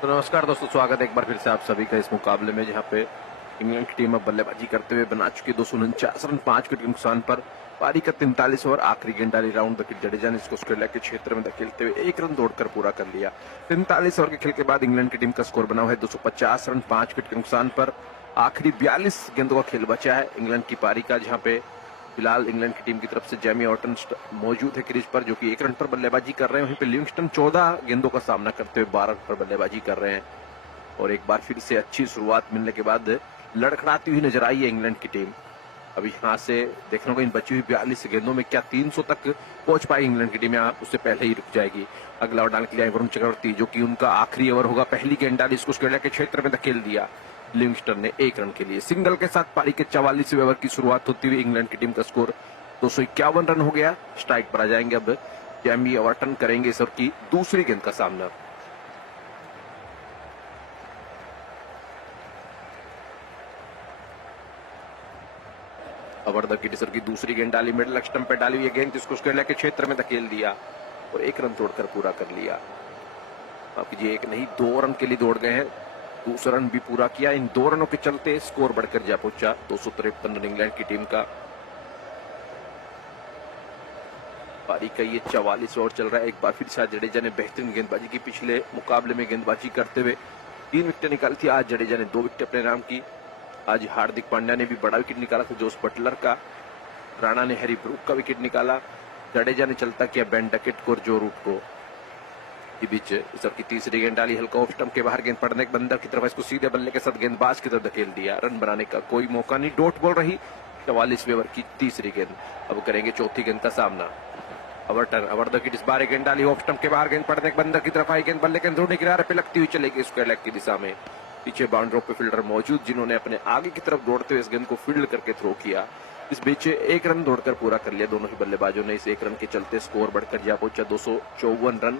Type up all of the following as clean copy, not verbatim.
तो नमस्कार दोस्तों, स्वागत है एक बार फिर से आप सभी का इस मुकाबले में, जहां पे इंग्लैंड की टीम अब बल्लेबाजी करते हुए बना चुकी 249 रन 5 विकेट के नुकसान पर। पारी का 43 ओवर आखिरी गेंद डाली राउंड द किट जडेजा ने इसको ऑस्ट्रेलिया के क्षेत्र में धकेलते हुए 1 रन दौड़कर पूरा कर लिया। 43 ओवर के खेल के बाद इंग्लैंड की टीम का स्कोर बना हुआ है 250 रन 5 विकेट के नुकसान पर। आखिरी 42 गेंदों का खेल बचा है इंग्लैंड की पारी का, जहां पे फिलहाल इंग्लैंड की टीम की तरफ से जेमी ऑटन मौजूद है क्रीज पर, जो कि 1 रन पर बल्लेबाजी कर रहे हैं। वहीं पे लिविंगस्टन 14 गेंदों का सामना करते हुए 12 रन पर बल्लेबाजी कर रहे हैं। और एक बार फिर से अच्छी शुरुआत मिलने के बाद लड़खड़ाती हुई नजर आई है इंग्लैंड की टीम। अभी यहाँ से देखने को इन बची हुई 42 गेंदों में क्या 300 तक पहुंच पाएगी इंग्लैंड की टीम, या उससे पहले ही रुक जाएगी। अगला ओवर डालने के लिए वरुण चक्रवर्ती, जो कि उनका आखिरी ओवर होगा। पहली गेंद डाली, इसको ऑस्ट्रेलिया के क्षेत्र में धकेल दिया लिविंगस्टन ने 1 रन के लिए। सिंगल के साथ पारी के 44वें ओवर की शुरुआत होती हुई इंग्लैंड की टीम का स्कोर 251 रन हो गया। स्ट्राइक पर आ जाएंगे अब जेमी ऑटन, करेंगे इस ओवर की दूसरी गेंद का सामना। ओवर द किट की दूसरी गेंद डाली, मिडिल स्टंप पे डाली हुई गेंद, जिसको ऑस्ट्रेलिया के क्षेत्र में धकेल दिया और 1 रन तोड़कर पूरा कर लिया। आप ये एक नहीं 2 रन के लिए दौड़ गए हैं, दूसरा रन भी पूरा किया। इन 2 रनों के चलते स्कोर बढ़कर जा पहुंचा 253 रन इंग्लैंड की टीम का। पारी का ये 44 ओवर चल रहा है। एक बार फिर से जडेजा ने बेहतरीन गेंदबाजी की। पिछले मुकाबले में गेंदबाजी करते हुए 3 विकेट निकाली थी, आज जडेजा ने 2 विकेट अपने नाम की। आज हार्दिक पांड्या ने भी बड़ा विकेट निकाला था, जोस बटलर का। राणा ने हैरी ब्रूक का विकेट निकाला। जडेजा ने चलता किया बेन डकेट को और जो रूट को। के बीच इस की तीसरी गेंद डाली, हल्का ऑफ स्टंप के बाहर गेंद पड़ने के बंदर की तरफ, इसको सीधे बल्ले के साथ गेंदबाज की तरफ धकेल दिया। रन बनाने का कोई मौका नहीं, डॉट बॉल रही। 44वें ओवर की तीसरी गेंद। अब करेंगे चौथी गेंद का सामना। ओवर द किट इस बार गेंद डाली, ऑफ स्टंप के बाहर गेंद पड़ने के बंदर की तरफ आई गेंद, बल्ले के अंदरूनी किनारे पे लगती हुई चलेगी स्क्वायर लेग की दिशा में। पीछे बाउंड्री पे फील्डर मौजूद, जिन्होंने अपने आगे की तरफ दौड़ते हुए इस गेंद को फील्ड करके थ्रो किया। इस बीच 1 रन दौड़कर पूरा कर लिया दोनों ही बल्लेबाजों ने। इस 1 रन के चलते स्कोर बढ़कर जा पहुंचा 254 रन।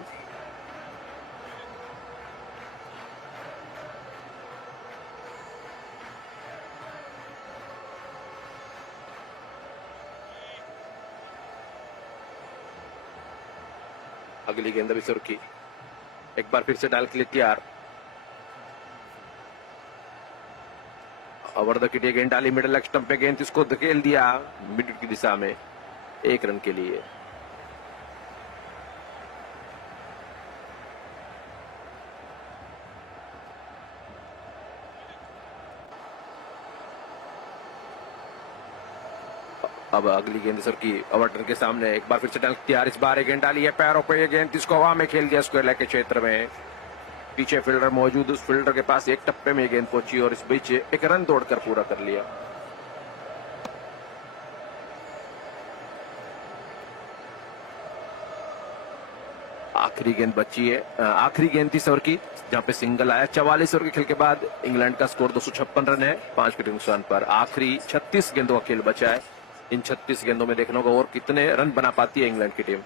अगली गेंद अभी की एक बार फिर से डाल के लिए तैयार। ओवर द किट गेंद डाली, मिडिल लेग स्टंप पे गेंद, इसको धकेल दिया मिड की दिशा में 1 रन के लिए। अब अगली गेंद सर की ओवरटन के सामने, एक बार फिर से डाल तैयार। इस बार गेंद डाली है पैरों पे, ये गेंद इसको हवा में खेल दिया स्क्वायर लेग के क्षेत्र में। पीछे फील्डर मौजूद, उस फील्डर के पास एक टप्पे में गेंद पहुंची और इस बीच 1 रन दौड़कर पूरा कर लिया। आखिरी गेंद बची है, आखिरी गेंद थी सर की, जहां पे सिंगल आया। 44 ओवर के खेल के बाद इंग्लैंड का स्कोर 256 रन है 5 विकेट नुकसान पर। आखिरी 36 गेंदों का खेल बचा है। इन 36 गेंदों में देखने को और कितने रन बना पाती है इंग्लैंड की टीम।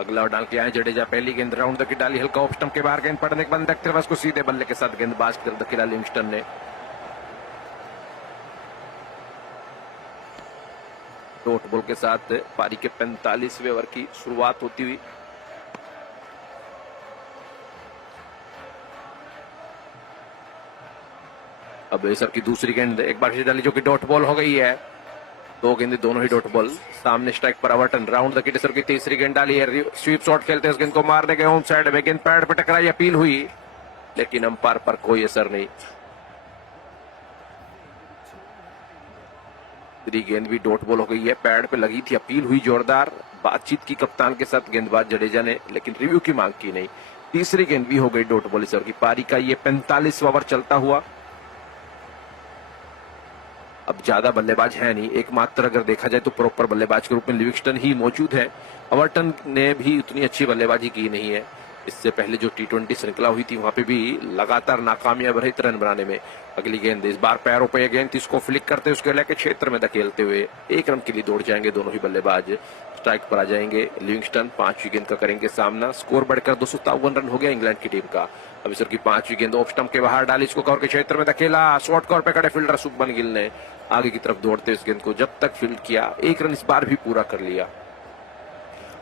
अगला डाल के आए जडेजा, पहली गेंद राउंड तक डाली, हल्का ऑफ स्टंप के बाहर गेंद पड़ने के बंदर की तरफ, उसको सीधे बल्ले के साथ गेंदबाज की तरफ धकेला लिविंगस्टन ने। डॉट बॉल के साथ पारी के 45वें ओवर की शुरुआत होती हुई। अब सर की दूसरी गेंद एक बार फिर डाली, जो कि डॉट बॉल हो गई है। 2 गेंदे दोनों ही डॉट बॉल। सामने स्ट्राइक पर Overton, round the kit sir की तीसरी गेंद डाली है। स्वीप शॉट खेलते हैं, उस गेंद को मारने गए ऑन साइड में, गेंद पैड पे टकराई, अपील हुई, लेकिन अंपायर पर कोई असर नहीं। गेंद भी डॉट बॉल हो गई है, पैड पे लगी थी, अपील हुई जोरदार, बातचीत की कप्तान के साथ गेंदबाज जडेजा ने, लेकिन रिव्यू की मांग की नहीं। तीसरी गेंद भी हो गई डॉट बॉल सर की। पारी का ये 45वां ओवर चलता हुआ। अब ज्यादा बल्लेबाज है नहीं, एकमात्र अगर देखा जाए तो प्रॉपर बल्लेबाज के रूप में लिविंगस्टन ही मौजूद है। ओवरटन ने भी उतनी अच्छी बल्लेबाजी की नहीं है। इससे पहले जो T20 श्रृंखला हुई थी वहां पे भी लगातार नाकामयाब रहे रन बनाने में। अगली गेंद इस बार पैरों पे गेंद थी, इसको फ्लिक करते हुए उसके लेके क्षेत्र में धकेलते हुए 1 रन के लिए दौड़ जाएंगे दोनों ही बल्लेबाज। स्ट्राइक पर आ जाएंगे लिविंगस्टन, 5वीं गेंद का करेंगे सामना। स्कोर बढ़कर 257 रन हो गया इंग्लैंड की टीम का। अब इस की 5वीं गेंद ऑफ स्टंप के बाहर डाली, इसको कवर के क्षेत्र में धकेला, शॉर्ट कॉर्नर पे खड़े फील्डर शुभमन गिल ने आगे की तरफ दौड़ते इस गेंद को जब तक फील्ड किया, 1 रन इस बार भी पूरा कर लिया।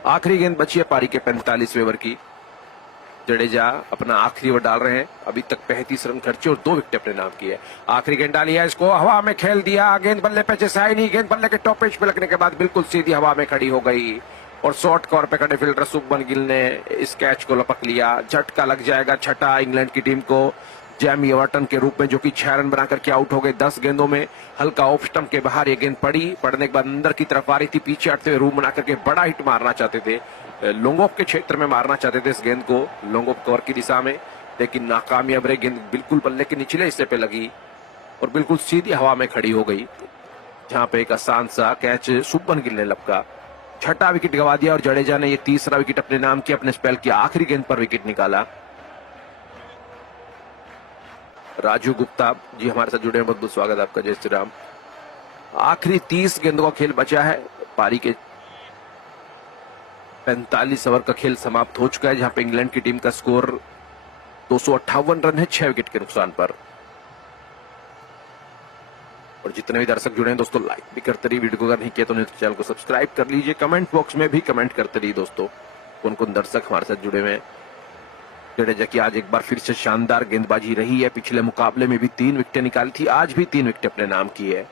आखिरी गेंद बची है पारी के 45वें ओवर की। जडेजा अपना आखिरी ओवर डाल रहे हैं, अभी तक 35 रन खर्चे और 2 विकेट अपने नाम की है। आखिरी गेंद डाली है, इसको हवा में खेल दिया, गेंद बल्ले पे जैसा नहीं, गेंद बल्ले के टॉप एज पे लगने के बाद बिल्कुल सीधी हवा में खड़ी हो गई और शॉर्ट कॉर्नर पे खड़े फील्डर शुभमन गिल ने इस कैच को लपक लिया। झटका लग जाएगा छठा इंग्लैंड की टीम को जैमी एवर्टन के रूप में, जो कि 6 रन बनाकर के आउट हो गए 10 गेंदों में। हल्का ऑफ स्टंप के बाहर ये गेंद पड़ने के बाद अंदर की तरफ आ रही थी, पीछे हटते हुए रूम बना करके बड़ा हिट मारना चाहते थे, लोंगोफ के क्षेत्र में मारना चाहते थे इस गेंद को, लोंगोफ कवर की दिशा में, लेकिन नाकामयाब रहे। गेंद बिल्कुल बल्ले के निचले हिस्से पे लगी और बिल्कुल सीधी हवा में खड़ी हो गई, जहां पे एक आसान सा कैच शुभमन गिल ने लपका। छठा विकेट गवा दिया और जडेजा ने ये 3रा विकेट अपने नाम किया। अपने स्पेल की आखिरी गेंद पर विकेट निकाला। राजू गुप्ता जी हमारे साथ जुड़े हैं, बहुत बहुत स्वागत है आपका, जय श्री राम। आखिरी 30 गेंदों का खेल बचा है, पारी के 45 ओवर का खेल समाप्त हो चुका है, जहां पे इंग्लैंड की टीम का स्कोर 258 रन है 6 विकेट के नुकसान पर। और जितने भी दर्शक जुड़े हैं दोस्तों, लाइक भी करते रहिए, वीडियो को अगर नहीं किया तो चैनल को सब्सक्राइब कर लीजिए, कमेंट बॉक्स में भी कमेंट करते रहिए दोस्तों कौन कौन दर्शक हमारे साथ जुड़े हुए हैं। जडेजा की आज एक बार फिर से शानदार गेंदबाजी रही है, पिछले मुकाबले में भी 3 विकेटें निकाली थी, आज भी 3 विकेट अपने नाम की है।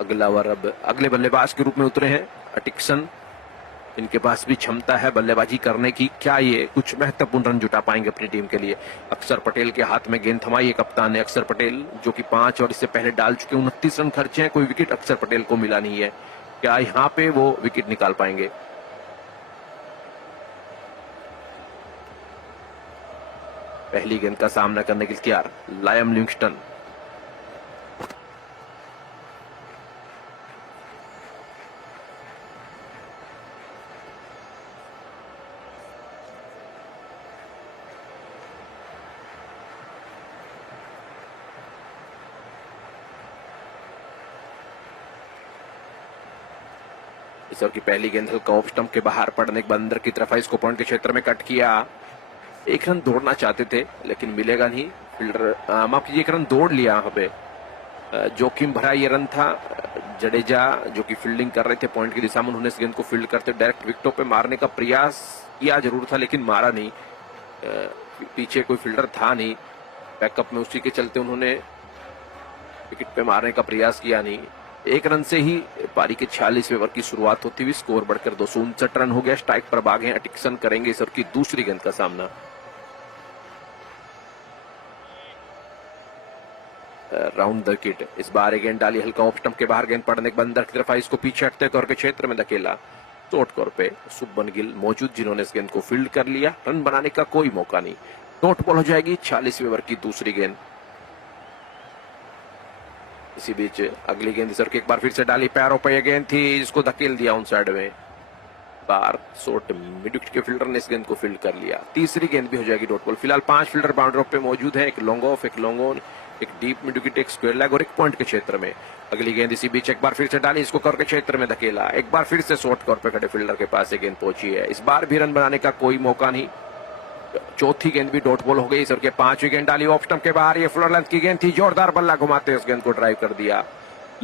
अगला ओवर अब अगले बल्लेबाज के रूप में उतरे हैं अटिक्सन। इनके पास भी क्षमता है बल्लेबाजी करने की, क्या ये कुछ महत्वपूर्ण रन जुटा पाएंगे अपनी टीम के लिए। अक्षर पटेल के हाथ में गेंद थमाई है कप्तान ने। अक्षर पटेल जो कि 5 और इससे पहले डाल चुके 29 रन खर्चे हैं, कोई विकेट अक्षर पटेल को मिला नहीं है, क्या यहाँ पे वो विकेट निकाल पाएंगे। पहली गेंद का सामना करने के लिए तैयार लायम लिविंगस्टन। इस ओवर की पहली गेंद हल्का ऑफ स्टंप के बाहर पड़ने के बाद अंदर की तरफ इसको पॉइंट के क्षेत्र में कट किया। 1 रन दौड़ना चाहते थे लेकिन मिलेगा नहीं, फील्डर माफ कीजिए 1 रन दौड़ लिया। यहाँ पे जोखिम भरा ये रन था। जडेजा जो कि फील्डिंग कर रहे थे पॉइंट की दिशा में, उन्होंने इस गेंद को फील्ड करते डायरेक्ट विकेटों पे मारने का प्रयास किया जरूर था लेकिन मारा नहीं, पीछे कोई फील्डर था नहीं बैकअप में, उसी के चलते उन्होंने विकेट पे मारने का प्रयास किया नहीं। 1 रन से ही पारी के 46वें ओवर की शुरुआत होती हुई स्कोर बढ़कर 259 रन हो गया। स्ट्राइक पर भागे अटिक्सन, करेंगे इस ओवर की दूसरी गेंद का सामना। राउंड द विकेट, इस बार गेंद डाली हल्का ऑफ स्टंप के बाहर, गेंद पड़ने के बंदर की तरफ आई, इसको पीछे हटते कौर के क्षेत्र में धकेला। शॉर्ट कॉर्नर पे शुभमन गिल मौजूद, जिन्होंने इस गेंद को फील्ड कर लिया। रन बनाने का कोई मौका नहीं, डॉट बॉल हो जाएगी 46वें ओवर की दूसरी गेंद। इसी बीच अगली गेंद इस ओवर की एक बार फिर से डाली, पैरों पर यह गेंद थी, जिसको धकेल दिया उन साइड में। बार शॉर्ट मिड विकेट के फील्डर ने इस गेंद को फील्ड कर लिया। तीसरी गेंद भी हो जाएगी डॉट बॉल। फिलहाल 5 फील्डर बाउंड्री पे मौजूद है, एक लॉन्ग ऑफ, एक लॉन्ग ऑन, एक डीप मिड विकेट, एक स्क्वायर लेग और एक पॉइंट के क्षेत्र में। अगली गेंद इसी बीच एक बार फिर से डाली, इसको कर के क्षेत्र में धकेला। एक बार फिर से शॉर्ट कॉर्नर पे खड़े फील्डर के पास ये गेंद पहुंची है, इस बार भी रन बनाने का कोई मौका नहीं। चौथी गेंद भी डॉट बॉल हो गई। सर के 5वीं गेंद डाली ऑफ स्टंप के बाहर, ये फ्लोर लेंथ की गेंद थी, जोरदार बल्ला घुमाते उस गेंद को ड्राइव कर दिया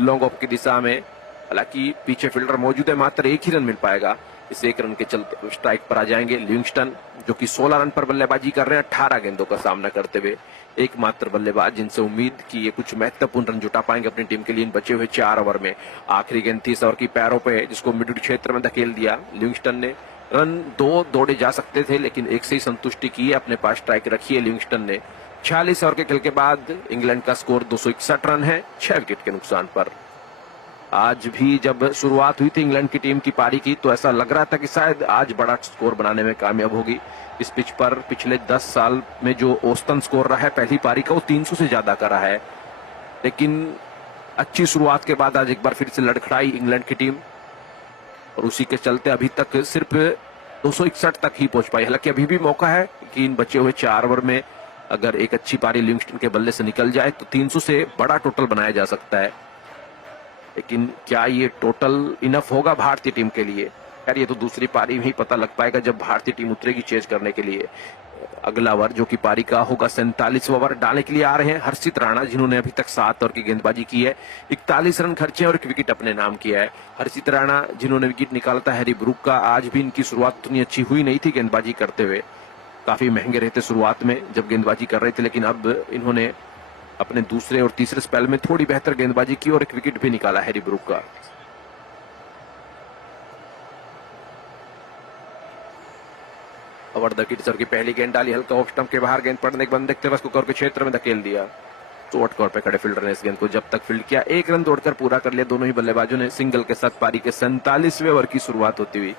लॉन्ग ऑफ की दिशा में। हालांकि पीछे फील्डर मौजूद है, मात्र 1 ही रन मिल पाएगा। इस 1 रन के चलते स्ट्राइक पर आ जाएंगे लिविंगस्टन, जो कि 16 रन पर बल्लेबाजी कर रहे हैं 18 गेंदों का सामना करते हुए। एकमात्र बल्लेबाज जिनसे उम्मीद की ये कुछ महत्वपूर्ण रन जुटा पाएंगे अपनी टीम के लिए इन बचे हुए 4 ओवर में। आखिरी गेंद थी इस ओवर की पैरों पे, जिसको मिड क्षेत्र में धकेल दिया लिविंगस्टन ने। रन 2 दौड़े जा सकते थे लेकिन 1 से ही संतुष्टि की है, अपने पास स्ट्राइक रखी है लिविंगस्टन ने। 46 ओवर के खेल के बाद इंग्लैंड का स्कोर 261 रन है 6 विकेट के नुकसान पर। आज भी जब शुरुआत हुई थी इंग्लैंड की टीम की पारी की, तो ऐसा लग रहा था कि शायद आज बड़ा स्कोर बनाने में कामयाब होगी। इस पिच पर पिछले 10 साल में जो औसतन स्कोर रहा है पहली पारी का, वो 300 से ज्यादा का रहा है। लेकिन अच्छी शुरुआत के बाद आज एक बार फिर से लड़खड़ाई इंग्लैंड की टीम और उसी के चलते अभी तक सिर्फ 261 तक ही पहुंच पाई। हालांकि अभी भी मौका है कि इन बचे हुए 4 ओवर में अगर एक अच्छी पारी लिविंगस्टन के बल्ले से निकल जाए तो 300 से बड़ा टोटल बनाया जा सकता है। लेकिन क्या ये टोटल इनफ होगा भारतीय टीम के लिए? यार ये तो दूसरी पारी में ही पता लग पाएगा जब भारतीय टीम उतरेगी चेज करने के लिए। अगला ओवर जो कि पारी का होगा 47वां ओवर डालने के लिए आ रहे हैं हर्षित राणा, जिन्होंने अभी तक 7 ओवर की गेंदबाजी की है, 41 रन खर्चे और एक विकेट अपने नाम किया है। हर्षित राणा जिन्होंने विकेट निकाला था हैरी ब्रूक का, आज भी इनकी शुरुआत उतनी अच्छी हुई नहीं थी गेंदबाजी करते हुए। काफी महंगे रहते शुरुआत में जब गेंदबाजी कर रहे थे, लेकिन अब इन्होंने अपने दूसरे और तीसरे स्पेल में थोड़ी बेहतर गेंदबाजी की और एक विकेट भी निकाला हैरी ब्रूक का। ओवर द किड्स की पहली गेंद डाली, हल्का ऑफ स्टंप के बाहर गेंद पड़ने के बाद देखते हुए स्कोर के क्षेत्र में धकेल दिया। शॉर्ट कॉर्नर पे खड़े फील्डर ने इस गेंद को जब तक फील्ड किया 1 रन दौड़कर पूरा कर लिया। दोनों ही बल्लेबाजों ने सिंगल के साथ पारी के 47वें ओवर की शुरुआत होती हुई।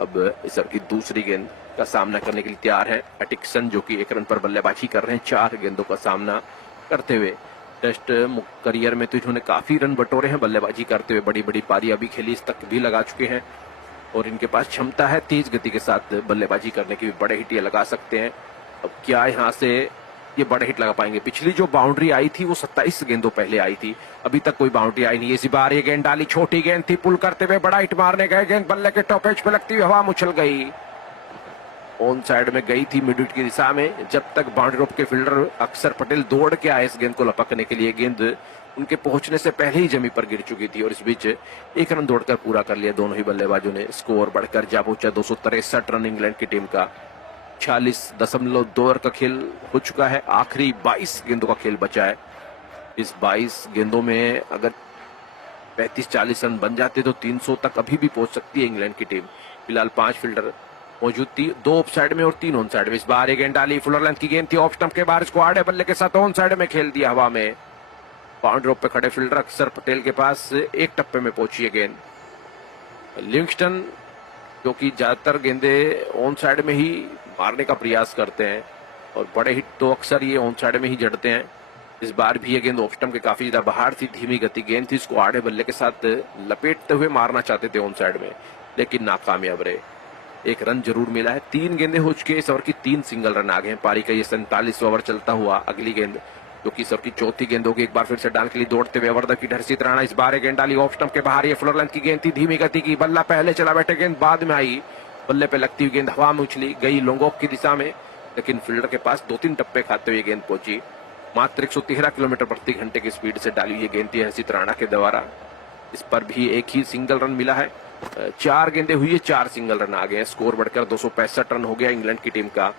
अब इस ओवर की दूसरी गेंद का सामना करने के लिए तैयार है एटिक्सन, जो कि 1 रन पर बल्लेबाजी कर रहे हैं 4 गेंदों का सामना करते हुए। टेस्ट करियर में तो इन्होंने काफी रन बटोरे हैं बल्लेबाजी करते हुए, बड़ी बड़ी पारी अभी खेली, इस तक भी लगा चुके हैं और इनके पास क्षमता है तेज गति के साथ बल्लेबाजी करने की, भी बड़े हिट ये लगा सकते हैं। अब क्या यहाँ से ये बड़े हिट लगा पाएंगे? पिछली जो बाउंड्री आई थी वो 27 गेंदों पहले आई थी, अभी तक कोई बाउंड्री आई नहीं। इसी बार ये गेंद डाली, छोटी गेंद थी, पुल करते हुए बड़ा हिट मारने गए, गेंद बल्ले के टॉप एज पे लगती हुई हवा में उछल गई, ऑन साइड में गई थी मिड विकेट की दिशा में। जब तक बाउंड्री रोप के फील्डर अक्षर पटेल दौड़ के आए इस गेंद को लपकने के लिए, गेंद उनके पहुंचने से पहले ही जमीन पर गिर चुकी थी और इस बीच 1 रन दौड़कर पूरा कर लिया दोनों ही बल्लेबाजों ने। स्कोर बढ़कर जा पहुंचा 263 रन इंग्लैंड की टीम का। 46.2 ओवर का खेल हो चुका है, आखिरी 22 गेंदों का खेल बचा है। इस 22 गेंदों में अगर 35-40 रन बन जाते तो 300 तक अभी भी पहुंच सकती है इंग्लैंड की टीम। फिलहाल 5 फील्डर मौजूद थी, 2 ऑफ साइड में और 3 ऑन साइड में। इस बार ये गेंद डाली, फुलर लेंथ की गेंद थी, ऑफ स्टंप के बाहर इसको आड़े बल्ले के साथ ऑन साइड में खेल दिया हवा में। बाउंड्री रोप पे खड़े फील्डर अक्षर पटेल के पास एक टप्पे में पहुंची है गेंद। लिविंगस्टन जो कि ज्यादातर गेंदे ऑन साइड में ही मारने का प्रयास करते हैं और बड़े हिट तो अक्सर ये ऑन साइड में ही जड़ते हैं। इस बार भी ये गेंद ऑफ स्टंप के काफी ज्यादा बाहर थी, धीमी गति गेंद थी, इसको आड़े बल्ले के साथ लपेटते हुए मारना चाहते थे ऑन साइड में, लेकिन नाकामयाब रहे। 1 रन जरूर मिला है। 3 गेंदें हो चुकी है इस ओवर की, 3 सिंगल रन आ गए हैं। पारी का ये 47वां ओवर चलता हुआ अगली गेंद जो कि इस ओवर की चौथी गेंद होगी, एक बार फिर से डाल के लिए दौड़ते हुए ओवर द विकेट हर्षित राणा। इस बार गेंद डाली ऑफ स्टंप के बाहर, ये फ्लोर लेंथ की गेंद थी, धीमी गति की, बल्ला पहले चला बैठे, गेंद बाद में आई, बल्ले पे लगती हुई गेंद हवा में उछली गई लॉन्ग ऑफ की दिशा में, लेकिन फील्डर के पास 2-3 टप्पे खाते हुए गेंद पहुंची। मात्र 113 किलोमीटर प्रति घंटे की स्पीड से डाली हुई गेंद थी हर्षित राणा के द्वारा। इस पर भी एक ही सिंगल रन मिला है। 4 गेंदें हुई है, 4 सिंगल रन आ गए। स्कोर बढ़कर 265 रन हो गया इंग्लैंड की टीम का।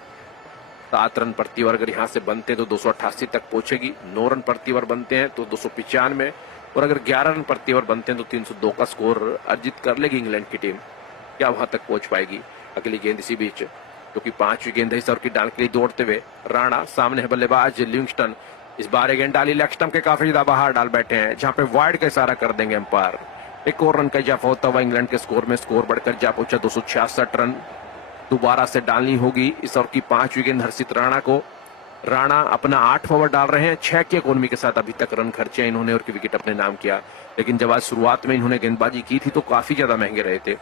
7 रन प्रति ओवर अगर यहाँ से बनते तो 288 तक पहुंचेगी। 9 रन प्रति ओवर बनते हैं तो 295, और अगर 11 रन प्रति ओवर बनते हैं तो 302 का स्कोर अर्जित कर लेगी इंग्लैंड की टीम। क्या वहां तक पहुंच पाएगी? अगली गेंद इसी बीच जो कि 5वीं गेंद है इस ओवर की डाल के लिए दौड़ते हुए राणा, सामने है बल्लेबाज लिविंगस्टन। इस बार गेंद डाली, लेग स्टंप के काफी ज्यादा बाहर डाल बैठे हैं, जहां पे वाइड का इशारा कर देंगे अंपायर। एक और रन का इजाफा होता हुआ इंग्लैंड के स्कोर में, स्कोर बढ़कर जा पहुंचा 266 रन। दोबारा से डालनी होगी इस ओवर की 5वीं गेंद हर्षित राणा को। राणा अपना 8वां ओवर डाल रहे हैं, 6 की इकोनॉमी के साथ अभी तक रन खर्चे इन्होंने और विकेट अपने नाम किया, लेकिन जब आज शुरुआत में इन्होंने गेंदबाजी की थी तो काफी ज्यादा महंगे रहे थे।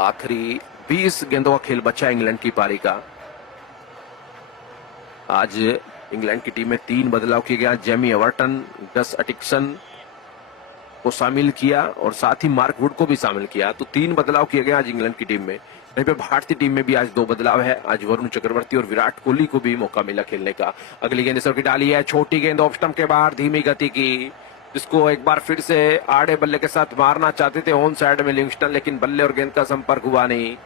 आखिरी 20 गेंदों का खेल बचा इंग्लैंड की पारी का। आज इंग्लैंड की टीम में 3 बदलाव किए गए। जेमी एवर्टन, गस एटिक्सन को शामिल किया और साथ ही मार्क वुड को भी शामिल किया, तो 3 बदलाव किए गए आज इंग्लैंड की टीम में। वहीं पे भारतीय टीम में भी आज 2 बदलाव है। आज वरुण चक्रवर्ती और विराट कोहली को भी मौका मिला खेलने का। अगली गेंद इस ओवर की डाली है, छोटी गेंद ऑफ स्टंप के बाहर, धीमी गति की, जिसको एक बार फिर से आड़े बल्ले के साथ मारना चाहते थे ऑन साइड में लिविंगस्टन, लेकिन बल्ले और गेंद का संपर्क हुआ नहीं।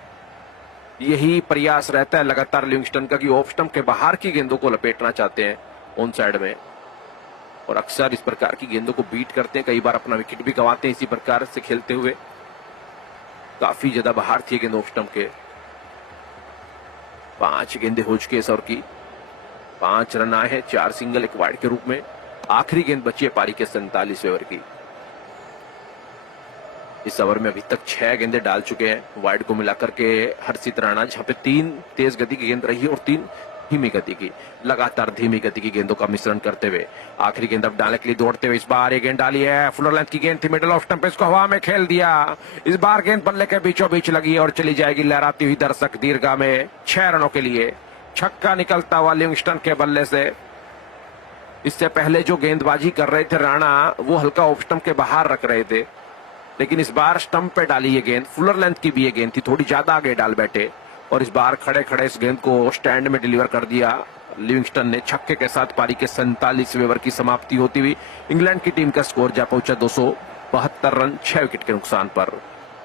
यही प्रयास रहता है लगातार लिविंगस्टन का कि ऑफ स्टंप के बाहर की गेंदों को लपेटना चाहते हैं ऑन साइड में, और अक्सर इस प्रकार की गेंदों को बीट करते हैं, कई बार अपना विकेट भी गंवाते हैं इसी प्रकार से खेलते हुए। काफी ज्यादा बाहर थी गेंद ऑफ स्टंप के। 5 गेंदें हो चुकी है इस ओवर की, 5 रन आए हैं, 4 सिंगल 1 वाइड के रूप में। आखिरी गेंद बची है पारी के 47वें ओवर की। इस ओवर में अभी तक 6 गेंदें डाल चुके हैं वाइड को मिलाकर के हर्षित राणा, जहां पे 3 तेज गति की गेंद रही है और 3 धीमी गति की, लगातार धीमी गति की गेंदों का मिश्रण करते हुए आखिरी गेंद अब डालने के लिए दौड़ते हुए इस बार ये गेंद डाली है, फुलर लेंथ की गेंद थी, मिडल ऑफ स्टंप, इसको हवा में खेल दिया। इस बार गेंद बल्ले के बीचों बीच लगी और चली जाएगी लहराती हुई दर्शक दीर्घा में 6 रनों के लिए। छक्का निकलता हुआ लिविंगस्टन के बल्ले से। इससे पहले जो गेंदबाजी कर रहे थे राणा, वो हल्का ऑफ स्टंप के बाहर रख रहे थे, लेकिन इस बार स्टंप पे डाली ये गेंद, फुलर लेंथ की भी ये गेंद थी, थोड़ी ज्यादा आगे डाल बैठे और इस बार खड़े खड़े इस गेंद को स्टैंड में डिलीवर कर दिया लिविंगस्टन ने। छक्के के साथ पारी के 47वें ओवर की समाप्ति होती हुई इंग्लैंड की टीम का स्कोर जा पहुंचा 272 रन 6 विकेट के नुकसान पर।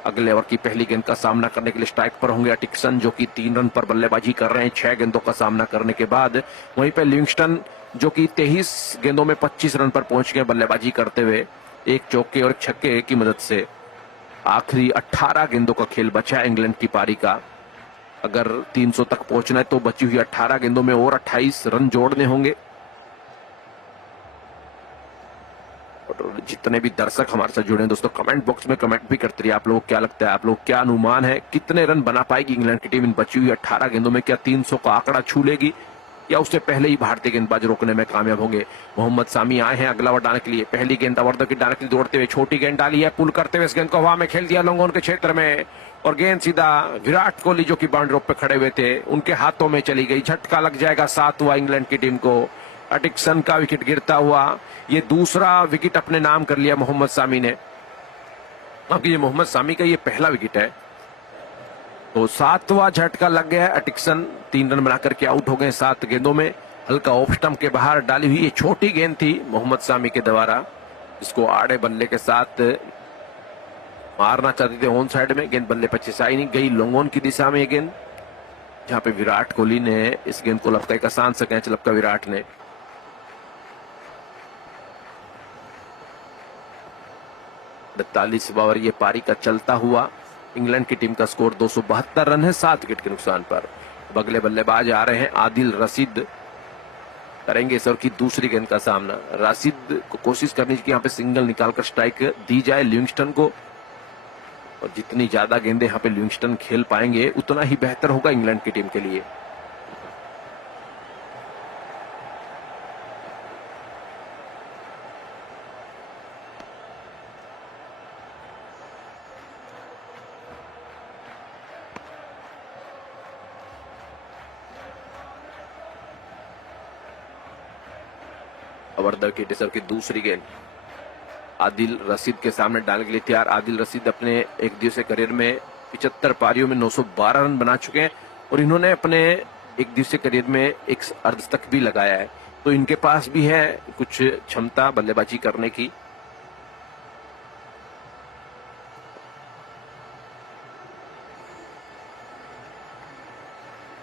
अगले ओवर की पहली गेंद का सामना करने के लिए स्ट्राइक पर होंगे अटिक्सन, जो कि 3 रन पर बल्लेबाजी कर रहे हैं 6 गेंदों का सामना करने के बाद। वहीं पर लिविंगस्टन जो कि 23 गेंदों में 25 रन पर पहुंच गए बल्लेबाजी करते हुए, एक चौके और एक छक्के की मदद से। आखिरी 18 गेंदों का खेल बचा है इंग्लैंड की पारी का। अगर 300 तक पहुंचना है तो बची हुई 18 गेंदों में और 28 रन जोड़ने होंगे। और जितने भी दर्शक हमारे साथ जुड़े हैं दोस्तों, कमेंट बॉक्स में कमेंट भी करते रहिए, आप लोगों को क्या लगता है, आप लोग क्या अनुमान है, कितने रन बना पाएगी इंग्लैंड की टीम इन बची हुई 18 गेंदों में? क्या 300 का आंकड़ा छू लेगी या उससे पहले ही भारतीय गेंदबाज रोकने में कामयाब होंगे? मोहम्मद सामी आए हैं अगला ओवर डालने के लिए। पहली गेंद ओवर की डालने के लिए दौड़ते हुए छोटी गेंद डाली है, पुल करते हुए इस गेंद को हवा में खेल दिया लॉन्ग ऑन के क्षेत्र में और गेंद सीधा विराट कोहली जो कि बाउंड्री रोप पे खड़े हुए थे उनके हाथों में चली गई। झटका लग जाएगा 7वां इंग्लैंड की टीम को। अटिक्सन का विकेट गिरता हुआ ये दूसरा विकेट अपने नाम कर लिया मोहम्मद सामी ने। अब ये मोहम्मद सामी का ये पहला विकेट है, तो 7वां झटका लग गया है। अटिक्सन 3 रन बनाकर के आउट हो गए 7 गेंदों में। हल्का ऑफ स्टंप के बाहर डाली हुई ये छोटी गेंद थी मोहम्मद सामी के द्वारा, इसको आड़े बल्ले के साथ मारना चाहते थे ऑन साइड में। गेंद बल्ले 25 आई नहीं, गई लॉन्ग ऑन की दिशा में ये गेंद, जहां पे विराट कोहली ने इस गेंद को लगता है एक आसान सा कैच लपका विराट ने। अड़तालीसवां ओवर ये पारी का चलता हुआ। इंग्लैंड की टीम का स्कोर 272 रन है 7 विकेट के नुकसान पर। अगले बल्लेबाज आ रहे हैं आदिल रशीद, करेंगे इस ओवर की दूसरी गेंद का सामना। रशीद को कोशिश करनी चाहिए यहाँ पे सिंगल निकालकर स्ट्राइक दी जाए लिविंगस्टन को, और जितनी ज्यादा गेंदें यहाँ पे लिविंगस्टन खेल पाएंगे उतना ही बेहतर होगा इंग्लैंड की टीम के लिए। ओवर की डिसर की दूसरी गेंद आदिल रशीद के सामने डालने के लिए तैयार। आदिल रशीद अपने एक दिवसीय करियर में 75 पारियों में 912 रन बना चुके हैं और इन्होंने अपने एक दिवसीय करियर में एक अर्धशतक भी लगाया है, तो इनके पास भी है कुछ क्षमता बल्लेबाजी करने की।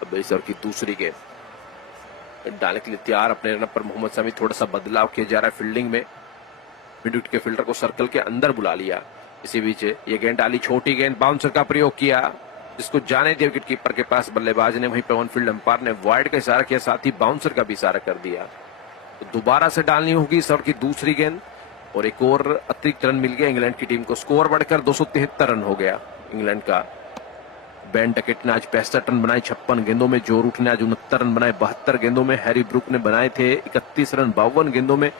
अब इस ओवर की दूसरी गेंद डालने के लिए तैयार। अपने रन पर मोहम्मद सामी, थोड़ा सा बदलाव किया जा रहा है फील्डिंग में, मिड विकेट के फील्डर को सर्कल के अंदर बुला लिया। इसी बीच ये गेंद डाली, छोटी गेंद, बाउंसर का प्रयोग किया, जिसको जाने दिया विकेट कीपर के पास बल्लेबाज ने। वहीं पे ऑन फील्ड अंपायर ने वाइड का इशारा किया, साथ ही बाउंसर का भी इशारा कर दिया। तो दोबारा से डालनी होगी इस ओवर की दूसरी गेंद और एक और अतिरिक्त रन मिल गया इंग्लैंड की टीम को। स्कोर बढ़कर 273 रन हो गया इंग्लैंड का। बेन डकेट ने आज 65 रन बनाए 56 गेंदों में, जो रूट ने आज 69 रन बनाए 72 गेंदों में, हैरी ब्रुक ने बनाए थे 31 रन 52 गेंदों में,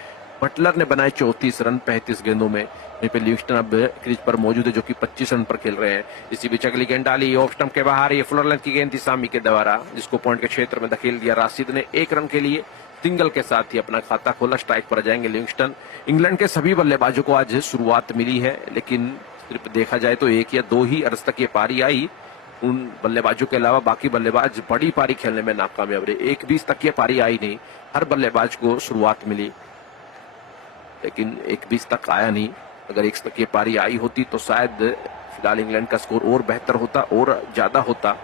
बटलर ने बनाए 34 रन 35 गेंदों में। वहीं पे लिविंगस्टन अब क्रीज पर मौजूद है, जो कि 25 रन पर खेल रहे हैं। इसी बीच अगली गेंद डाली ऑफ स्टंप के बाहर, ये फुलर लेंथ की गेंद थी सामी के द्वारा, जिसको पॉइंट के क्षेत्र में धकेल दिया। राशिद ने 1 रन के लिए सिंगल के साथ ही अपना खाता खोला। स्ट्राइक पर जाएंगे लिविंगस्टन। इंग्लैंड के सभी बल्लेबाजों को आज शुरुआत मिली है, लेकिन सिर्फ देखा जाए तो 1 या 2 ही अर्ज तक ये पारी आई। उन बल्लेबाजों के अलावा बाकी बल्लेबाज बड़ी पारी खेलने में नाकामयाब रहे। 1-20 तक ये पारी आई नहीं, हर बल्लेबाज को शुरुआत मिली, लेकिन 1-20 तक आया नहीं। अगर 1 तक ये पारी आई होती तो शायद फिलहाल इंग्लैंड का स्कोर और बेहतर होता और ज्यादा होता।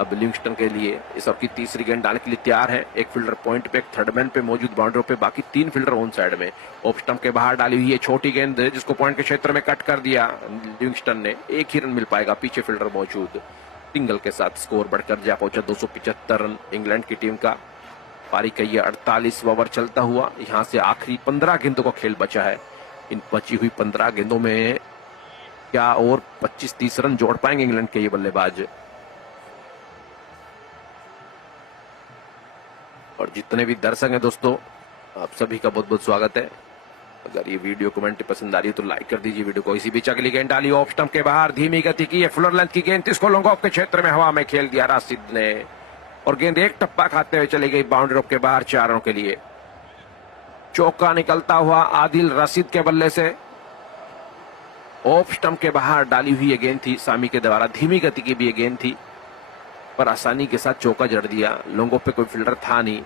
अब लिविंगस्टन के लिए इस ओवर की तीसरी गेंद डालने के लिए तैयार है। एक फील्डर पॉइंट पे, एक थर्ड मैन पे मौजूद बाउंड्री पे, बाकी 3 फील्डर ऑन साइड में। ऑफ स्टंप के बाहर डाली हुई है छोटी गेंद, जिसको पॉइंट के क्षेत्र में कट कर दिया लिविंगस्टन ने। 1 ही रन मिल पाएगा, पीछे फील्डर मौजूद। सिंगल के साथ स्कोर बढ़कर जा पहुंचा 275 रन इंग्लैंड की टीम का। पारी का ये 48वां ओवर चलता हुआ। यहाँ से आखिरी 15 गेंदों का खेल बचा है। इन बची हुई 15 गेंदों में क्या और 25-30 रन जोड़ पाएंगे इंग्लैंड के ये बल्लेबाज। और जितने भी दर्शक हैं दोस्तों, आप सभी का बहुत बहुत स्वागत है। अगर ये वीडियो कमेंट पसंद आ रही है तो लाइक कर दीजिए वीडियो को। इसी बीच अगली गेंद डाली ऑफ स्टंप के बाहर, धीमी गति की फ्लोर लेंथ की गेंद, इसको लॉन्ग ऑफ के क्षेत्र में हवा में खेल दिया राशिद ने और गेंद एक टप्पा खाते हुए चली गई बाउंड्री रोप के बाहर 4 रनों के लिए। चौका निकलता हुआ आदिल रशीद के बल्ले से ऑफ स्टंप के बाहर डाली हुई ये गेंद थी सामी के द्वारा। धीमी गति की भी ये गेंद थी पर आसानी के साथ चौका जड़ दिया। लॉन्ग ऑफ पे कोई फील्डर था नहीं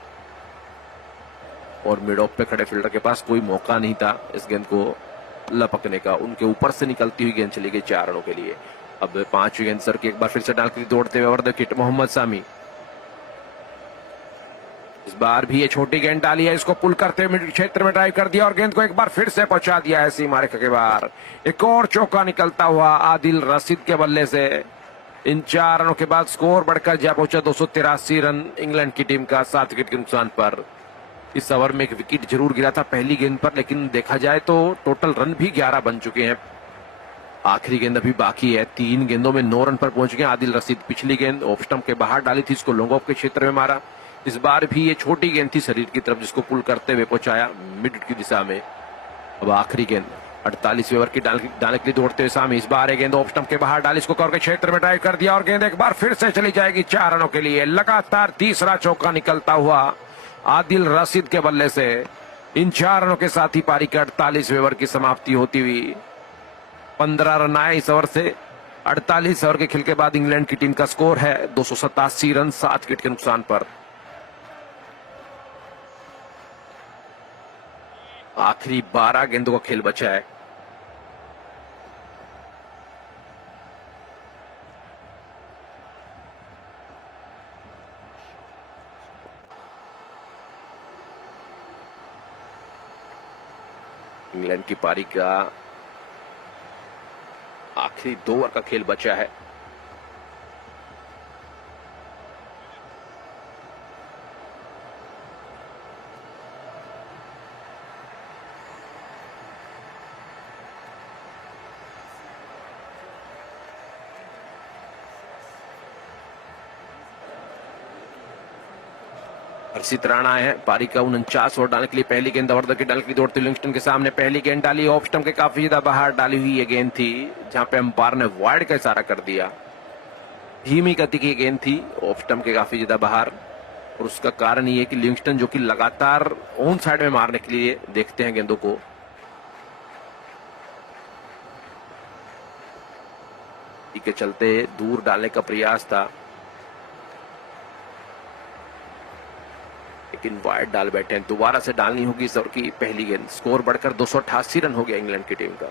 और मिड ऑफ पे खड़े फील्डर के पास कोई मौका नहीं था इस गेंद को लपकने का। उनके ऊपर से निकलती हुई गेंद चली गई 4 रनों के लिए। अब 5वीं गेंद सर की एक बार फिर से डालकर दौड़ते हुए ओवर द किट मोहम्मद सामी। इस बार भी ये छोटी गेंद डाली है, इसको पुल करते हुए मिड क्षेत्र में ड्राइव कर दिया और गेंद को एक बार फिर से पहुंचा दिया है सीमा रेखा के बाहर। एक और चौका निकलता हुआ आदिल रशीद के बल्ले से। इन 4 रनों के बाद स्कोर बढ़कर जा पहुंचा 283 रन इंग्लैंड की टीम का 7 विकेट के नुकसान पर। इस ओवर में एक विकेट जरूर गिरा था पहली गेंद पर, लेकिन देखा जाए तो टोटल रन भी 11 बन चुके हैं। आखिरी गेंद अभी बाकी है। 3 गेंदों में 9 रन पर पहुंच गए आदिल रशीद। पिछली गेंद ऑफ स्टंप के बाहर डाली थी, इसको लॉन्ग ऑफ के क्षेत्र में मारा। इस बार भी ये छोटी गेंद थी शरीर की तरफ, जिसको पुल करते हुए पहुंचाया मिड की दिशा में। अब आखिरी गेंद 48वें ओवर की डालने के लिए दौड़ते हुए सामी। इस बार गेंद ऑफ स्टंप के बाहर डाली, इसको कवर के क्षेत्र में ड्राइव कर दिया और गेंद एक बार फिर से चली जाएगी 4 रनों के लिए। लगातार तीसरा चौका निकलता हुआ आदिल रशीद के बल्ले से। इन 4 रनों के साथ ही पारी के 48वें ओवर की समाप्ति होती हुई 15 रन आए इस ओवर से। 48 ओवर के खेल के बाद इंग्लैंड की टीम का स्कोर है 287 रन 7 विकेट के नुकसान पर। आखिरी 12 गेंदों का खेल बचा है। इंग्लैंड की पारी का आखिरी 2 ओवर का खेल बचा है। हर्षित राणा है पारी का 49 ओवर डालने के लिए। पहली गेंद ओवर की डाल के दौड़ते लिविंगस्टन के सामने पहली गेंद डाली, ऑफ स्टंप के काफी ज्यादा बाहर डाली हुई ये गेंद थी, जहां पे अंपायर ने वाइड का इशारा कर दिया। धीमी गति की गेंद थी, ऑफ स्टंप के काफी ज्यादा बाहर, और उसका कारण ये कि लिविंगस्टन जो कि लगातार ऑन साइड में मारने के लिए देखते हैं गेंदों को, के चलते दूर डालने का प्रयास था, लेकिन वाइड डाल बैठे हैं। दोबारा से डालनी होगी इस ओवर की पहली गेंद। स्कोर बढ़कर 288 रन हो गया इंग्लैंड की टीम का।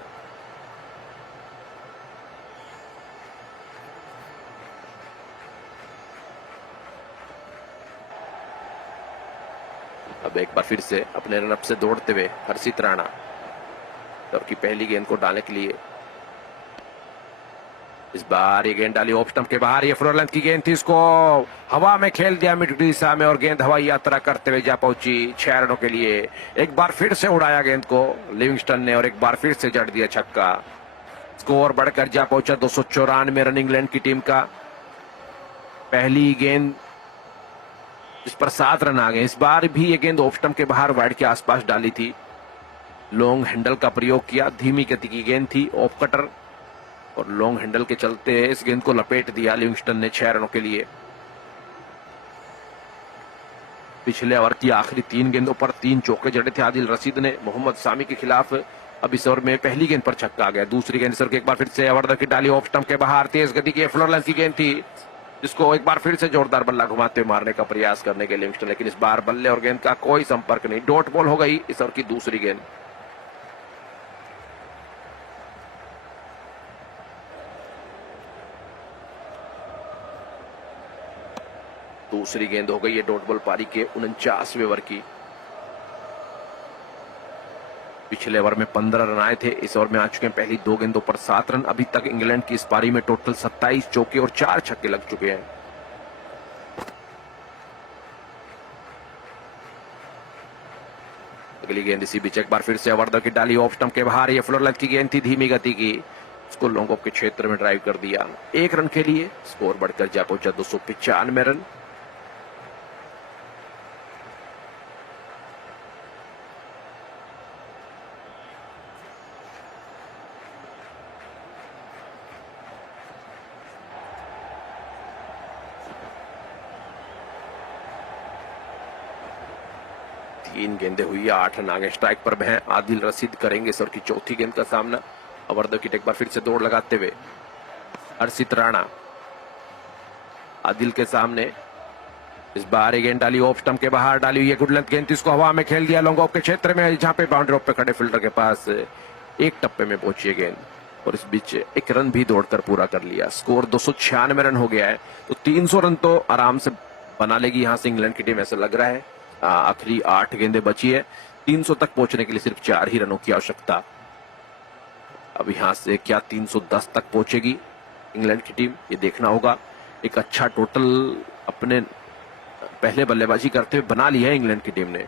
अब एक बार फिर से अपने रनअप से दौड़ते हुए हर्षित राणा ओवर की पहली गेंद को डालने के लिए। इस बार ये गेंद डाली ऑफ स्टंप के बाहर, ये फ्लोर लेंथ की गेंद थी, इसको हवा में खेल दिया मिड दिशा में और गेंद हवाई यात्रा करते हुए जा पहुंची 6 रनों के लिए। एक बार फिर से उड़ाया गेंद को लिविंगस्टन ने और एक बार फिर से जड़ दिया छक्का। स्कोर बढ़कर जा पहुंचा 294 रन इंग्लैंड की टीम का। पहली गेंद जिस पर 7 रन आ गए, इस बार भी ये गेंद ऑफ स्टंप के बाहर वाइड के आसपास डाली थी। लॉन्ग हैंडल का प्रयोग किया, धीमी गति की गेंद थी, ऑफ कटर, और लॉन्ग हैंडल के चलते इस गेंद को लपेट दिया लिविंगस्टन ने 6 रनों के लिए। पिछले ओवर की आखिरी 3 गेंदों पर 3 चौके जड़े थे आदिल रशीद ने मोहम्मद सामी के खिलाफ। अब इस ओवर में पहली गेंद पर छक्का आ गया। दूसरी गेंद सर के एक बार फिर से ओवर की डाली ऑफ स्टंप के बाहर, तेज गति की फ्लोर लेंथ की गेंद थी, जिसको एक बार फिर से जोरदार बल्ला घुमाते हुए मारने का प्रयास करने के लिविंगस्टन, लेकिन इस बार बल्ले और गेंद का कोई संपर्क नहीं। डॉट बॉल हो गई इस ओवर की दूसरी गेंद। दूसरी गेंद हो गई है डॉट बॉल पारी के 49वें ओवर की। पिछले ओवर में 15 रन आए थे, इस ओवर में आ चुके हैं पहली 2 गेंदों पर 7 रन। अभी तक इंग्लैंड की इस पारी में टोटल 27 चौके और 4 छक्के लग चुके हैं। अगली गेंद इसी बीच एक बार फिर से ओवर की डाली ऑफ स्टंप के बाहर, ये फ्लोर लेंथ की गेंद थी, धीमी गति की उसको लॉन्ग ऑफ के क्षेत्र में ड्राइव कर दिया। 1 रन के लिए स्कोर बढ़कर जा पहुंचा 295 रन। तीन गेंदें हुई, 8 रन आगे। स्ट्राइक पर हैं आदिल रशीद, करेंगे सर की चौथी गेंद का सामना। ओवर द विकेट एक बार फिर से दौड़ लगाते हुए हर्षित राणा आदिल के सामने। इस बार ये गेंद डाली ऑफ स्टंप के बाहर डाली, ये गुड लेंथ गेंद थी, इसको हवा में खेल दिया लॉन्ग ऑफ के क्षेत्र में, जहां पे बाउंड्री ऑफ पे खड़े फील्डर के पास एक टप्पे में पहुंची है गेंद और इस बीच 1 रन भी दौड़कर पूरा कर लिया। स्कोर 296 रन हो गया है। तो 300 रन तो आराम से बना लेगी यहां से इंग्लैंड की टीम, ऐसा लग रहा है। आखिरी 8 गेंदें बची है, 300 तक पहुंचने के लिए सिर्फ 4 ही रनों की आवश्यकता। अब यहां से क्या 310 तक पहुंचेगी इंग्लैंड की टीम, ये देखना होगा। एक अच्छा टोटल अपने पहले बल्लेबाजी करते हुए बना लिया है इंग्लैंड की टीम ने,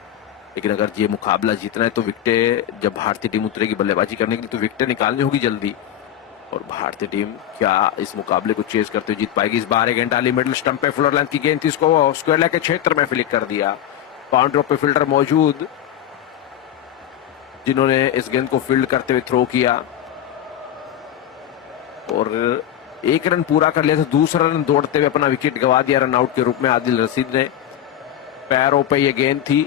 लेकिन अगर ये मुकाबला जीतना है तो विकेटें, जब भारतीय टीम उतरेगी बल्लेबाजी करने के लिए तो विकेटें निकालनी होगी जल्दी। और भारतीय टीम क्या इस मुकाबले को चेज करते हुए जीत पाएगी। इस बार एक गेंद डाली मिडिल स्टंप पे, फ्लोर लेंथ की गेंद थी, इसको स्क्वायर लेग के क्षेत्र में फ्लिक कर दिया। बाउंड्री पे फील्डर मौजूद जिन्होंने इस गेंद को फील्ड करते हुए थ्रो किया और 1 रन पूरा कर लिया। तो दूसरा रन दौड़ते हुए अपना विकेट गवा दिया रन आउट के रूप में आदिल रशीद ने। पैरों पे ये गेंद थी,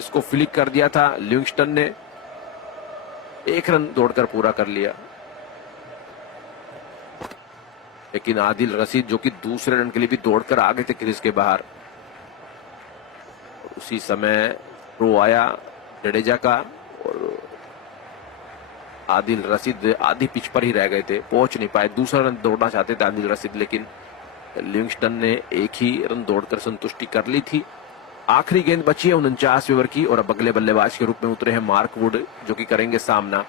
इसको फ्लिक कर दिया था लिविंगस्टन ने, 1 रन दौड़कर पूरा कर लिया। लेकिन आदिल रशीद जो कि दूसरे रन के लिए भी दौड़कर आ गए थे क्रीज के बाहर, उसी समय थ्रो आया जडेजा का और आदिल रशीद आधी पिच पर ही रह गए थे, पहुंच नहीं पाए। दूसरा रन दौड़ना चाहते थे आदिल रशीद, लेकिन लिविंगस्टन ने 1 ही रन दौड़कर संतुष्टि कर ली थी। आखिरी गेंद बची है 49 ओवर की और अब अगले बल्लेबाज के रूप में उतरे हैं मार्क वुड, जो कि करेंगे सामना।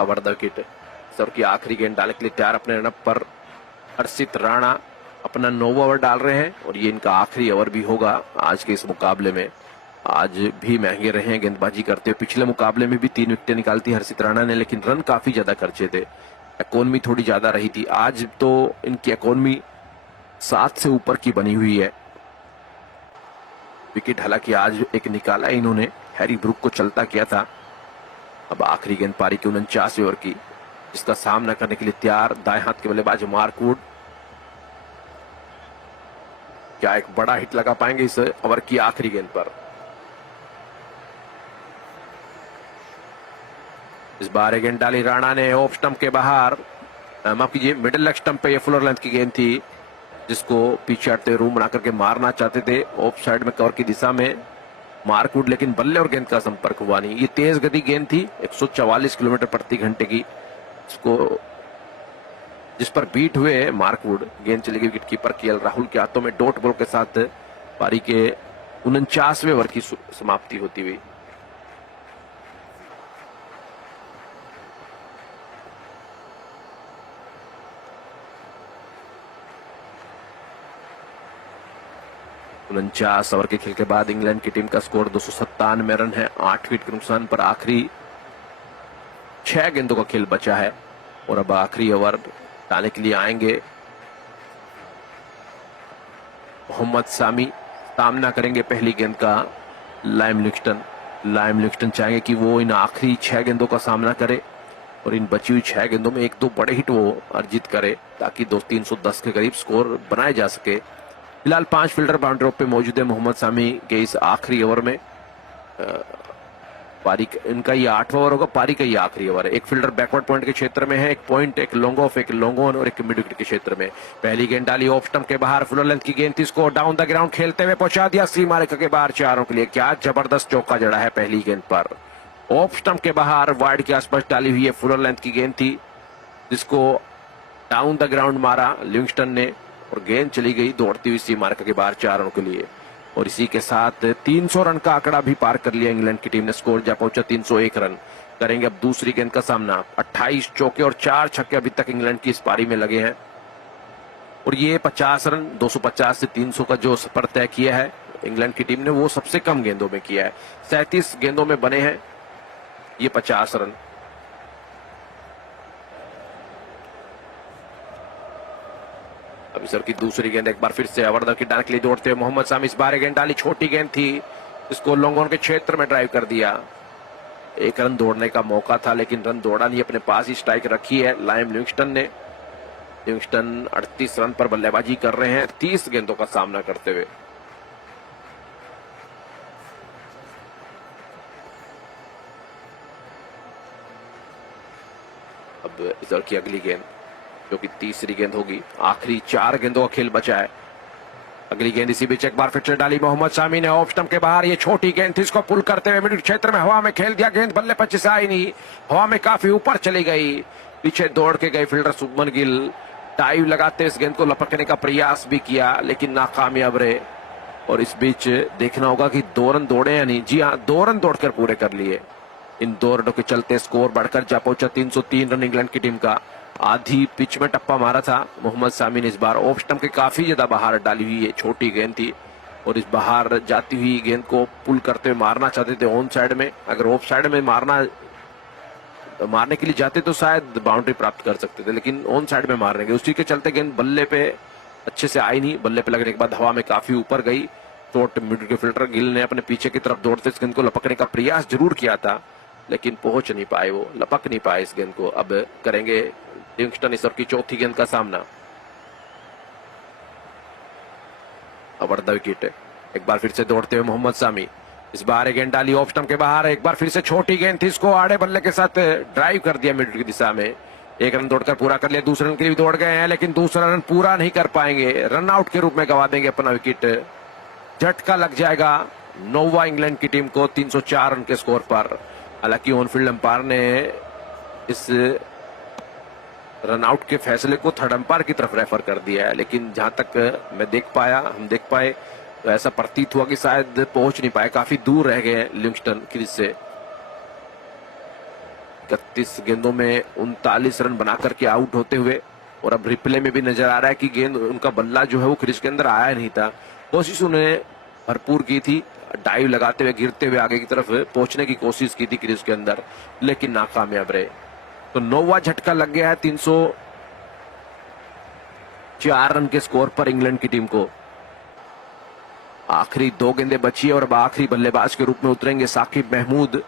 ओवर द विकेट सर की आखिरी गेंद डालने के लिए तैयार अपने रनअप पर हर्षित राणा अपना 9वां ओवर डाल रहे हैं और ये इनका आखिरी ओवर भी होगा आज के इस मुकाबले में। आज भी महंगे रहे हैं गेंदबाजी करते हुए। पिछले मुकाबले में भी 3 विकेटें निकालती हर्षित राणा ने, लेकिन रन काफी ज्यादा खर्चे थे, इकोनॉमी थोड़ी ज्यादा रही थी। आज तो इनकी इकोनॉमी 7 से ऊपर की बनी हुई है। विकेट हालांकि आज एक निकाला इन्होंने, हैरी ब्रूक को चलता किया था। अब आखिरी गेंद पारी की 49 ओवर की, इसका सामना करने के लिए तैयार दाएं हाथ के बल्लेबाज मार्क वुड। क्या एक बड़ा हिट लगा पाएंगे इस ओवर की आखिरी गेंद पर। इस बार गेंद डाली राणा ने ऑफ स्टंप के बाहर, माफ कीजिए मिडिल लेग स्टंप पे, ये फ्लोर लेंथ की गेंद थी जिसको पीछे हटते रूम बना करके मारना चाहते थे ऑफ साइड में कवर की दिशा में मार्क वुड, लेकिन बल्ले और गेंद का संपर्क हुआ नहीं। ये तेज गति गेंद थी 144 किलोमीटर प्रति घंटे की, जिस पर बीट हुए मार्क वुड। गेंद चली गई विकेट कीपर केएल राहुल के हाथों में। डॉट बॉल के साथ पारी के 49वें ओवर की समाप्ति होती हुई। उनचास ओवर के खेल के बाद इंग्लैंड की टीम का स्कोर 297 रन है। 8 विकेट के नुकसान पर आखिरी 6 गेंदों का खेल बचा है और अब आखिरी ओवर डालने के लिए आएंगे मोहम्मद सामी। सामना करेंगे पहली गेंद का लाइम लिविंगस्टन चाहेंगे कि वो इन आखिरी 6 गेंदों का सामना करे और इन बची हुई 6 गेंदों में 1-2 बड़े हिट वो अर्जित करे ताकि 310 के करीब स्कोर बनाया जा सके। फिलहाल 5 फील्डर बाउंड्री पे मौजूद है मोहम्मद सामी के इस आखिरी ओवर में। पारी इनका ये 8वां ओवर होगा, पारी का ये आखिरी ओवर है। एक फील्डर बैकवर्ड पॉइंट के क्षेत्र में है, एक पॉइंट, एक लॉन्ग ऑफ, एक लॉन्ग ऑन और एक मिड विकेट के क्षेत्र में। पहली गेंद डाली ऑफ स्टंप के बाहर, फ्लोर लेंथ की गेंद थी, इसको डाउन द ग्राउंड खेलते हुए पहुंचा दिया सीमा रेखा के बाहर 4 के लिए। क्या जबरदस्त चौका जड़ा है पहली गेंद पर। ऑफ स्टंप के बाहर वाइड के आसपास डाली हुई है फ्लोर लेंथ की गेंद थी, जिसको डाउन द ग्राउंड मारा लिविंगस्टन ने और गेंद चली गई दौड़ती हुई सीमा रेखा के बाहर 4 के लिए। और इसी के साथ 300 रन का आंकड़ा भी पार कर लिया इंग्लैंड की टीम ने। स्कोर जा पहुंचा 301 रन। करेंगे अब दूसरी गेंद का सामना। 28 चौके और 4 छक्के अभी तक इंग्लैंड की इस पारी में लगे हैं और ये 50 रन 250 से 300 का जो सफर तय किया है इंग्लैंड की टीम ने वो सबसे कम गेंदों में किया है। 37 गेंदों में बने हैं ये 50 रन। अभी सर की दूसरी गेंद एक बार फिर से अवरदर की डाल के लिए दौड़ते हुए मोहम्मद सामी। इस बार गेंद डाली, छोटी गेंद थी, इसको लॉन्ग ऑन के क्षेत्र में ड्राइव कर दिया। 1 रन दौड़ने का मौका था लेकिन रन दौड़ा नहीं, अपने पास ही स्ट्राइक रखी है लाइम लिविंगस्टन ने। लिविंगस्टन 38 रन पर बल्लेबाजी कर रहे हैं 30 गेंदों का सामना करते हुए। अब इधर की अगली गेंद जो कि तीसरी गेंद होगी। आखिरी 4 गेंदों का खेल बचा है। अगली गेंद इसी बीच एक बार फिर से डाली मोहम्मद सामी ने ऑफ स्टंप के बाहर। ये छोटी गेंद थी, इसको पुल करते हुए मिडिल क्षेत्र में हवा में खेल दिया। गेंद बल्ले पर चिसाई नहीं, हवा में काफी ऊपर चली गई। पीछे दौड़ के गए फील्डर शुभमन गिल, डाइव लगाते इस गेंद को लपकने का प्रयास भी किया लेकिन नाकामयाब रहे। और इस बीच देखना होगा कि 2 रन दौड़े या नहीं। जी हाँ, 2 रन दौड़कर पूरे कर लिए। इन 2 रनों के चलते स्कोर बढ़कर जा पहुंचा 303 रन इंग्लैंड की टीम का। आधी पिच में टप्पा मारा था मोहम्मद सामी ने। इस बार ऑफ स्टंप के काफी ज्यादा बाहर डाली हुई है, छोटी गेंद थी और इस बाहर जाती हुई गेंद को पुल करते हुए मारना चाहते थे ऑन साइड में। अगर ऑफ साइड में मारने के लिए जाते तो शायद बाउंड्री प्राप्त कर सकते थे, लेकिन ऑन साइड में मारने गए, उसी के चलते गेंद बल्ले पे अच्छे से आई नहीं। बल्ले पे लगने के बाद हवा में काफी ऊपर गई। शॉर्ट मिड के फील्डर गिल ने अपने पीछे की तरफ दौड़ते इस गेंद को लपकने का प्रयास जरूर किया था लेकिन पहुंच नहीं पाए, वो लपक नहीं पाए इस गेंद को। अब करेंगे लिविंगस्टन इस ओवर की चौथी गेंद का सामना। अवरद विकेट। एक बार फिर से दौड़ते हुए मोहम्मद सामी। इस बार गेंद डाली ऑफ स्टंप के बाहर। एक बार फिर से छोटी गेंद थी, इसको आड़े बल्ले के साथ ड्राइव कर दिया मिड की दिशा में। 1 रन दौड़कर पूरा कर लिया। दूसरे रन के लिए दौड़ गए हैं लेकिन दूसरा रन पूरा नहीं कर पाएंगे। रन आउट के रूप में गवा देंगे अपना विकेट। झटका लग जाएगा नोवा इंग्लैंड की टीम को 304 रन के स्कोर पर। हालांकि ऑनफील्ड अंपायर ने इस रन आउट के फैसले को थर्ड अंपायर की तरफ रेफर कर दिया है, लेकिन जहां तक हम देख पाए तो ऐसा प्रतीत हुआ कि शायद पहुंच नहीं पाए, काफी दूर रह गए लिविंगस्टन क्रीज से। 31 गेंदों में 39 रन बना करके आउट होते हुए और अब रिप्ले में भी नजर आ रहा है कि गेंद उनका बल्ला जो है वो क्रीज के अंदर आया नहीं था। कोशिश उन्हें भरपूर की थी, डाइव लगाते हुए गिरते हुए आगे की तरफ पहुंचने की कोशिश की थी क्रीज के अंदर लेकिन नाकामयाब रहे। तो 9वां झटका लग गया है 304 रन के स्कोर पर इंग्लैंड की टीम को। आखिरी 2 गेंदें बची है और अब आखिरी बल्लेबाज के रूप में उतरेंगे साकिब महमूद।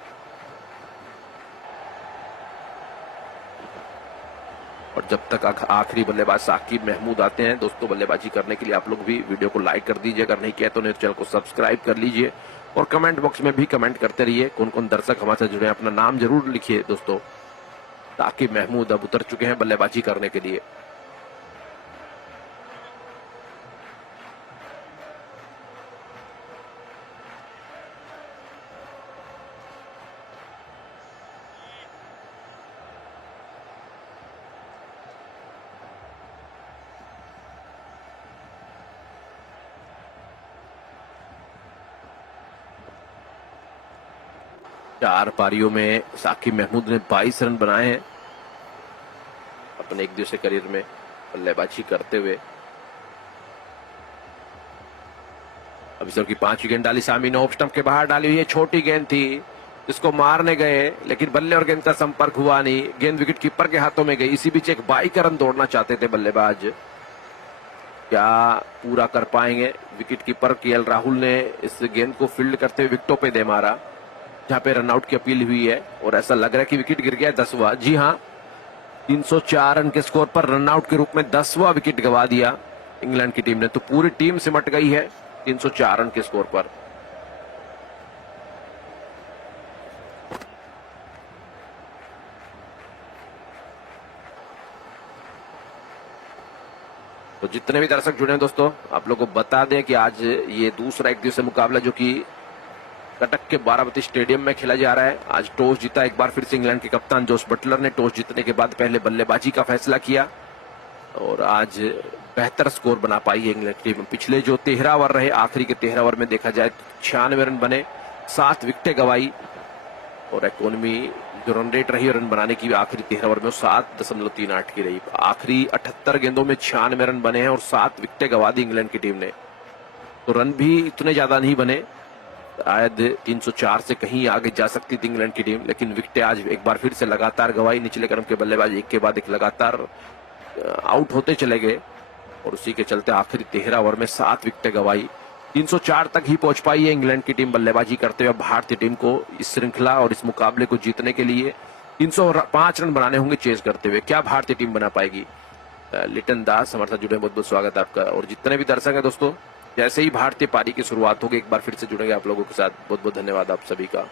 और जब तक आखिरी बल्लेबाज साकिब महमूद आते हैं दोस्तों बल्लेबाजी करने के लिए, आप लोग भी वीडियो को लाइक कर दीजिए, अगर नहीं किया तो चैनल को सब्सक्राइब कर लीजिए और कमेंट बॉक्स में भी कमेंट करते रहिए कौन कौन दर्शक हमारे साथ जुड़े हैं, अपना नाम जरूर लिखिए दोस्तों। साकिब महमूद अब उतर चुके हैं बल्लेबाजी करने के लिए। चार पारियों में साकिब महमूद ने 22 रन बनाए हैं अपने एक दिवसीय करियर में बल्लेबाजी करते हुए। अब इस ओवर की 5वीं गेंद डाली सामी ने ऑफ स्टंप के बाहर डाली हुई है, छोटी गेंद थी, इसको मारने गए लेकिन बल्ले और गेंद का संपर्क हुआ नहीं। गेंद विकेट कीपर के हाथों में गई। इसी बीच एक 22 रन दौड़ना चाहते थे बल्लेबाज, क्या पूरा कर पाएंगे? विकेट कीपर केएल राहुल ने इस गेंद को फील्ड करते हुए विकेटों पे दे मारा जहां पे रनआउट की अपील हुई है और ऐसा लग रहा है कि विकेट गिर गया 10वां। जी हां, 304 रन के स्कोर पर रनआउट के रूप में 10वां विकेट गवा दिया इंग्लैंड की टीम ने। तो पूरी टीम सिमट गई है 304 रन के स्कोर पर। तो जितने भी दर्शक जुड़े हैं दोस्तों, आप लोगों को बता दें कि आज ये दूसरा एक दिवसीय मुकाबला जो कि कटक के बाराबती स्टेडियम में खेला जा रहा है। आज टॉस जीता एक बार फिर से इंग्लैंड के कप्तान जोस बटलर ने। टॉस जीतने के बाद पहले बल्लेबाजी का फैसला किया और आज बेहतर स्कोर बना पाई है इंग्लैंड की टीम। पिछले जो 13 ओवर रहे, आखिरी के 13 ओवर में देखा जाए 96 रन बने, 7 विकेटें गवाई और इकोनॉमी जो रन रेट रही रन बनाने की आखिरी 13 ओवर में 7.38 की रही। आखिरी 78 गेंदों में 96 रन बने हैं और 7 विकेटें गवा दी इंग्लैंड की टीम ने। तो रन भी इतने ज्यादा नहीं बने, शायद 304 से कहीं आगे जा सकती थी इंग्लैंड की टीम, लेकिन विकेटें आज एक बार फिर से लगातार गवाई। निचले क्रम के बल्लेबाज एक के बाद एक लगातार आउट होते चले गए और उसी के चलते आखिरी 13 ओवर में 7 विकेटें गवाई। 304 तक ही पहुंच पाई है इंग्लैंड की टीम बल्लेबाजी करते हुए। भारतीय टीम को इस श्रृंखला और इस मुकाबले को जीतने के लिए 305 रन बनाने होंगे चेज करते हुए। क्या भारतीय टीम बना पाएगी? लिटन दास हमारे साथ जुड़े, बहुत बहुत स्वागत है आपका। और जितने भी दर्शक है दोस्तों, जैसे ही भारतीय पारी की शुरुआत होगी एक बार फिर से जुड़ेंगे आप लोगों के साथ। बहुत बहुत धन्यवाद आप सभी का।